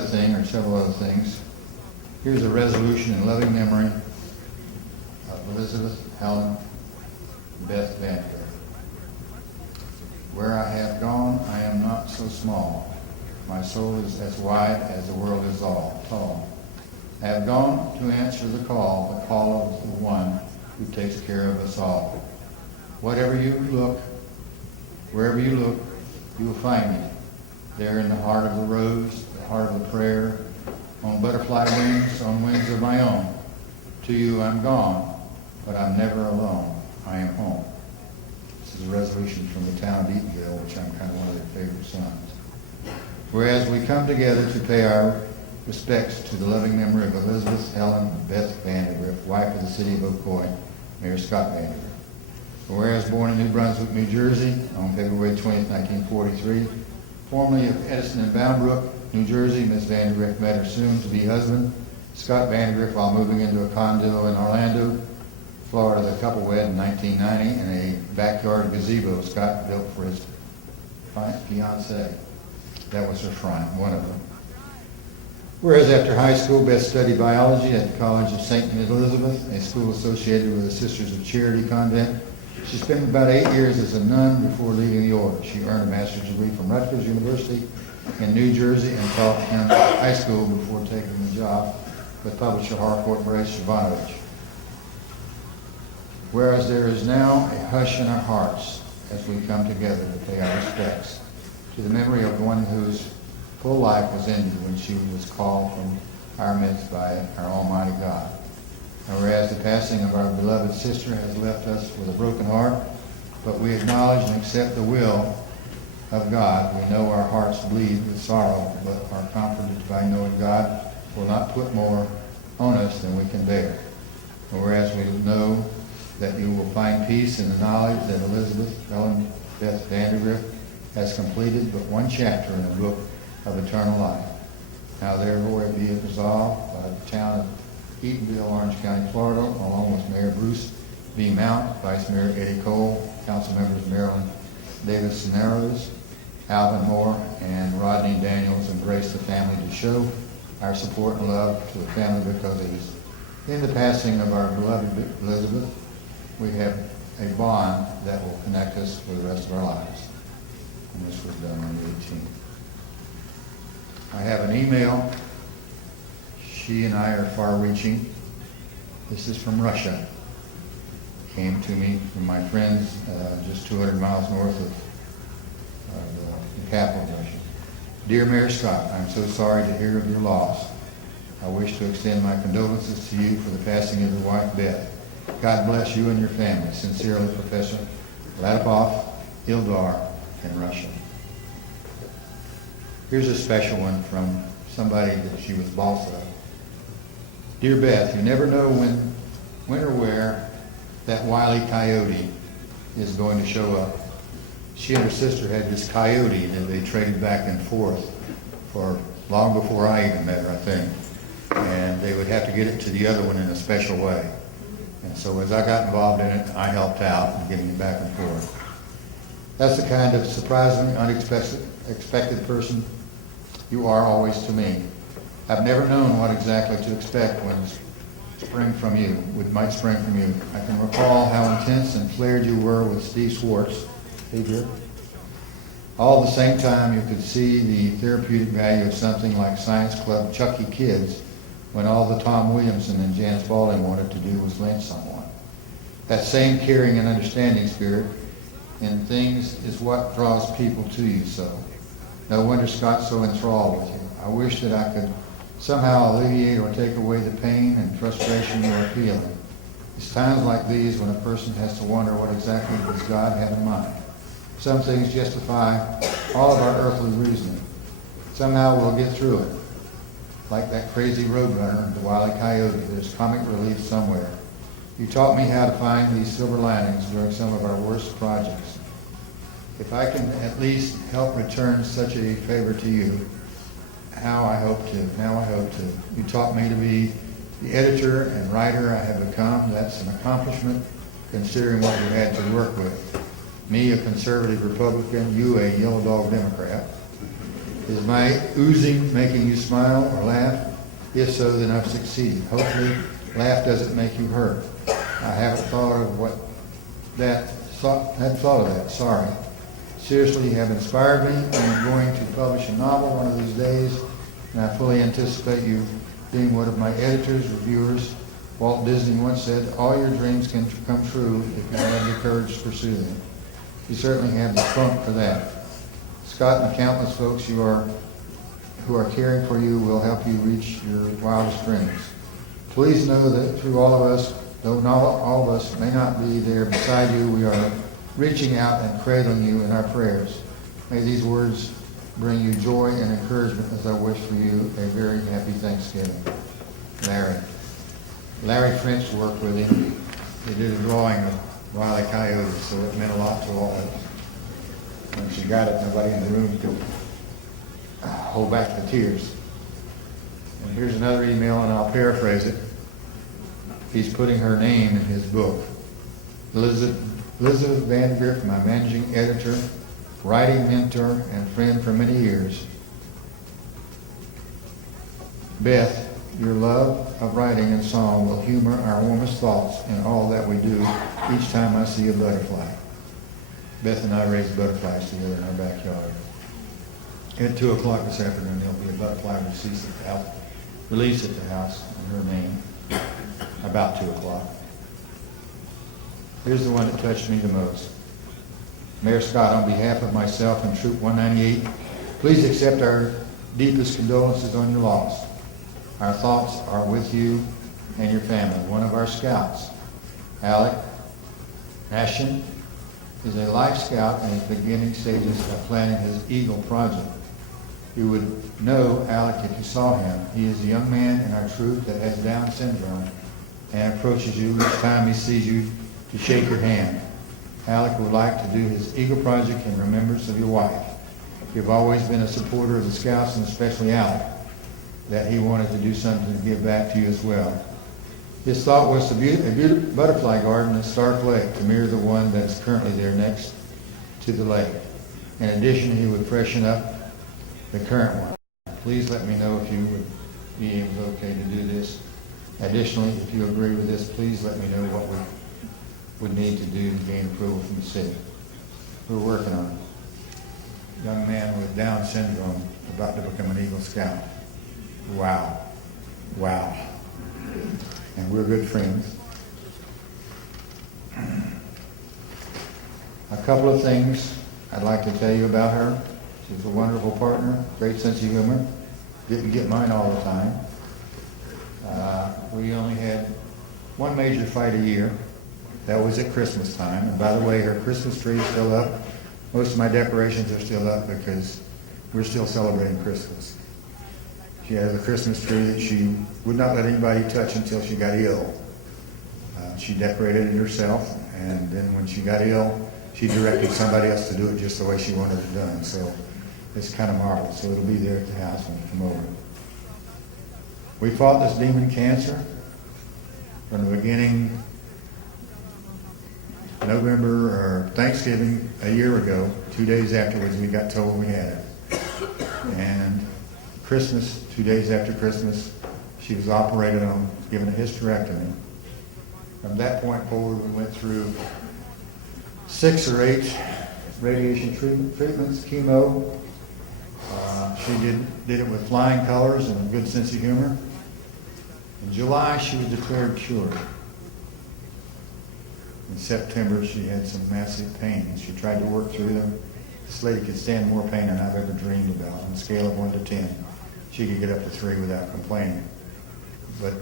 thing or several other things. Here's a resolution in loving memory of Elizabeth Helen Beth Vandergrift. Where I have gone, I am not so small. My soul is as wide as the world is tall. I have gone to answer the call of the one who takes care of us all. Wherever you look, you will find me. There in the heart of the rose, the heart of the prayer, on butterfly wings, on wings of my own. To you I'm gone, but I'm never alone. I am home. This is a resolution from the town of Eatonville, which I'm kind of one of their favorite sons. Whereas we come together to pay our respects to the loving memory of Elizabeth Helen Beth Vandergrift, wife of the city of Ocoee, Mayor Scott Vandergrift. Whereas born in New Brunswick, New Jersey, on February 20, 1943, formerly of Edison and Bound Brook, New Jersey, Miss Vandergrift met her soon-to-be husband, Scott Vandergrift, while moving into a condo in Orlando, Florida. The couple wed in 1990 in a backyard gazebo Scott built for his fiancée. That was her shrine, one of them. Whereas after high school, Beth studied biology at the College of St. Elizabeth, a school associated with the Sisters of Charity convent. She spent about 8 years as a nun before leaving the order. She earned a master's degree from Rutgers University in New Jersey and taught in high school before taking the job with publisher Harcourt Brace Jovanovich. Whereas there is now a hush in our hearts as we come together to pay our respects to the memory of one whose full life was ended when she was called from our midst by our Almighty God. And whereas the passing of our beloved sister has left us with a broken heart, but we acknowledge and accept the will of God, we know our hearts bleed with sorrow, but are comforted by knowing God will not put more on us than we can bear. And whereas we know that you will find peace in the knowledge that Elizabeth Helen Beth Vandergrift has completed but one chapter in the book of eternal life. Now therefore be it resolved by the town of Eatonville, Orange County, Florida, along with Mayor Bruce B. Mount, Vice Mayor Eddie Cole, Council Members Marilyn Davis Cisneros, Alvin Moore, and Rodney Daniels, embrace the family to show our support and love to the family because it is in the passing of our beloved Elizabeth we have a bond that will connect us for the rest of our lives. And this was done on the 18th. I have an email. She and I are far-reaching. This is from Russia. Came to me from my friends just 200 miles north of the capital of Russia. Dear Mayor Scott, I'm so sorry to hear of your loss. I wish to extend my condolences to you for the passing of your wife, Beth. God bless you and your family. Sincerely, Professor Latipov, Ildar, in Russia. Here's a special one from somebody that she was boss of. Dear Beth, you never know when or where that wily coyote is going to show up. She and her sister had this coyote that they traded back and forth for long before I even met her, I think. And they would have to get it to the other one in a special way. And so as I got involved in it, I helped out in getting it back and forth. That's the kind of surprising, unexpected person you are always to me. I've never known what exactly to expect when might spring from you. I can recall how intense and flared you were with Steve Swartz. Hey, dear. All at the same time, you could see the therapeutic value of something like Science Club Chucky Kids when all the Tom Williamson and Jan Spalding wanted to do was lynch someone. That same caring and understanding spirit in things is what draws people to you so. No wonder Scott's so enthralled with you. I wish that I could somehow alleviate or take away the pain and frustration you are feeling. It's times like these when a person has to wonder what exactly does God have in mind. Some things justify all of our earthly reasoning. Somehow we'll get through it. Like that crazy roadrunner, the wily coyote, there's comic relief somewhere. You taught me how to find these silver linings during some of our worst projects. If I can at least help return such a favor to you, now I hope to. You taught me to be the editor and writer I have become. That's an accomplishment considering what you had to work with. Me, a conservative Republican, you, a yellow dog Democrat. Is my oozing making you smile or laugh? If so, then I've succeeded. Hopefully, laugh doesn't make you hurt. I haven't thought of hadn't thought of that, sorry. Seriously, you have inspired me, and I'm going to publish a novel one of these days, and I fully anticipate you being one of my editors, reviewers. Walt Disney once said, all your dreams can come true if you have the courage to pursue them. You certainly have the spunk for that. Scott and the countless folks who are caring for you will help you reach your wildest dreams. Please know that through all of us, though not all of us may not be there beside you, we are reaching out and cradling you in our prayers. May these words bring you joy and encouragement as I wish for you a very happy Thanksgiving. Larry. Larry French worked with him. He did a drawing of Wile E. Coyote, so it meant a lot to all of us. When she got it, nobody in the room could hold back the tears. And here's another email, and I'll paraphrase it. He's putting her name in his book. Elizabeth Vandergrift, my managing editor, writing mentor, and friend for many years. Beth, your love of writing and song will humor our warmest thoughts in all that we do each time I see a butterfly. Beth and I raised butterflies together in our backyard. At 2 o'clock this afternoon, there'll be a butterfly release at the house in her name, about 2 o'clock. Here's the one that touched me the most. Mayor Scott, on behalf of myself and Troop 198, please accept our deepest condolences on your loss. Our thoughts are with you and your family. One of our scouts, Alec Ashen, is a life scout in his beginning stages of planning his Eagle project. You would know Alec if you saw him. He is a young man in our troop that has Down syndrome and approaches you each time he sees you to shake your hand. Alec would like to do his Eagle project in remembrance of your wife. You've always been a supporter of the Scouts, and especially Alec, that he wanted to do something to give back to you as well. His thought was to build a beautiful butterfly garden at Stark Lake to mirror the one that's currently there next to the lake. In addition, he would freshen up the current one. Please let me know if you would be okay to do this. Additionally, if you agree with this, please let me know what we would need to do to gain approval from the city. We're working on it. Young man with Down syndrome about to become an Eagle Scout. Wow. Wow. And we're good friends. A couple of things I'd like to tell you about her. She's a wonderful partner, great sense of humor. Didn't get mine all the time. We only had one major fight a year. That was at Christmas time. And by the way, her Christmas tree is still up. Most of my decorations are still up because we're still celebrating Christmas. She has a Christmas tree that she would not let anybody touch until she got ill. She decorated it herself, and then when she got ill, she directed somebody else to do it just the way she wanted it done. So it's kind of marvelous. So it'll be there at the house when you come over. We fought this demon cancer from the beginning, November or Thanksgiving a year ago. 2 days afterwards, we got told we had it. And Christmas, 2 days after Christmas, she was operated on, given a hysterectomy. From that point forward, we went through 6 or 8 radiation treatments, chemo. She did it with flying colors and a good sense of humor. In July, she was declared cured. In September, she had some massive pains. She tried to work through them. This lady could stand more pain than I've ever dreamed about. On a scale of 1 to 10, she could get up to 3 without complaining. But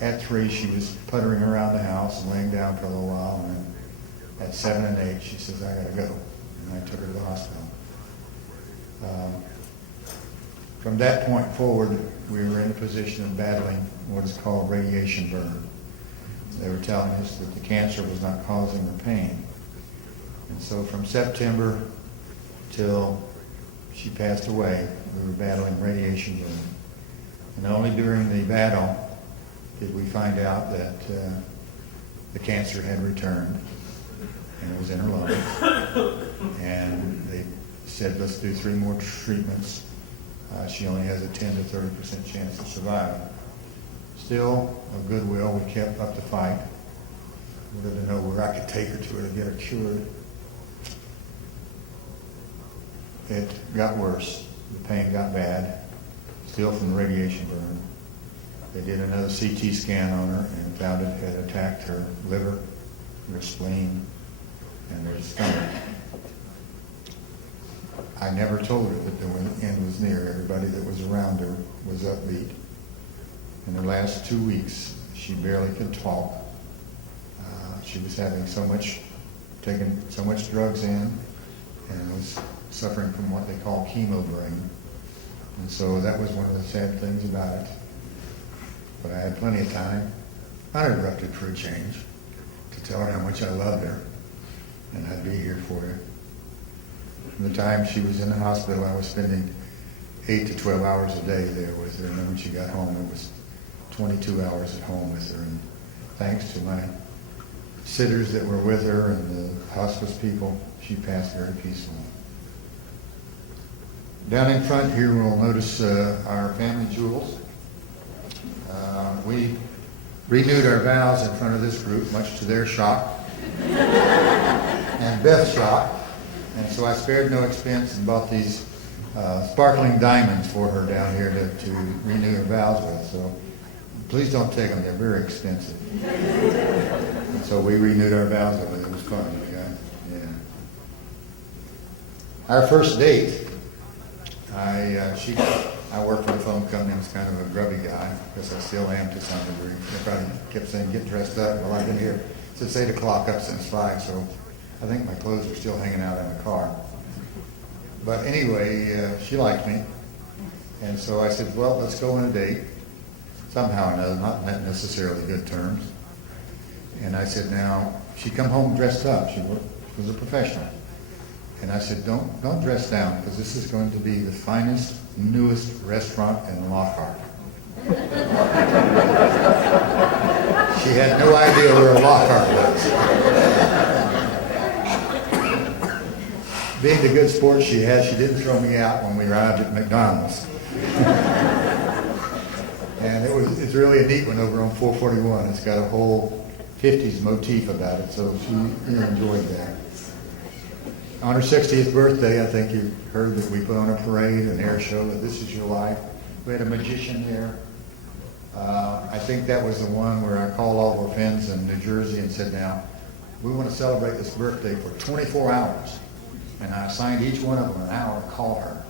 at 3, she was puttering around the house and laying down for a little while. And then at 7 and 8, she says, I got to go. And I took her to the hospital. From that point forward, we were in a position of battling what is called radiation burn. They were telling us that the cancer was not causing the pain. And so from September till she passed away, we were battling radiation burn. And only during the battle did we find out that the cancer had returned, and it was in her lungs. And they said, let's do 3 more treatments She only has a 10 to 30% chance of surviving. Still, of goodwill, we kept up the fight. We wanted to know where I could take her to get her cured. It got worse. The pain got bad, still from the radiation burn. They did another CT scan on her and found it had attacked her liver, her spleen, and her stomach. I never told her that the end was near. Everybody that was around her was upbeat. In the last 2 weeks, she barely could talk. She was having taking so much drugs in, and was suffering from what they call chemo brain. And so that was one of the sad things about it. But I had plenty of time, uninterrupted for a change, to tell her how much I loved her, and I'd be here for her. From the time she was in the hospital, I was spending 8 to 12 hours a day there with her, and then when she got home, it was 22 hours at home with her. And thanks to my sitters that were with her and the hospice people, she passed very peacefully. Down in front here, we'll notice our family jewels. We renewed our vows in front of this group, much to their shock and Beth's shock. And so I spared no expense and bought these sparkling diamonds for her down here to renew her vows with. So please don't take them, they're very expensive. And so we renewed our vows with it. It was fun, you guys. Yeah. Our first date, I worked for a phone company. I was kind of a grubby guy, because I still am to some degree. They probably kept saying, get dressed up. Well, I've been here since 8 o'clock up since 5, so I think my clothes are still hanging out in the car. But anyway, she liked me. And so I said, well, let's go on a date. Somehow or another, not necessarily good terms. And I said, now, she come home dressed up. She was a professional. And I said, don't dress down, because this is going to be the finest, newest restaurant in Lockhart. She had no idea where Lockhart was. Being the good sport she had, she didn't throw me out when we arrived at McDonald's. And it's really a neat one over on 441. It's got a whole 50s motif about it, so she enjoyed that. On her 60th birthday, I think you heard that we put on a parade, an air show, that This Is Your Life. We had a magician there. I think that was the one where I called all of our friends in New Jersey and said, now, we want to celebrate this birthday for 24 hours. And I assigned each one of them an hour to call her.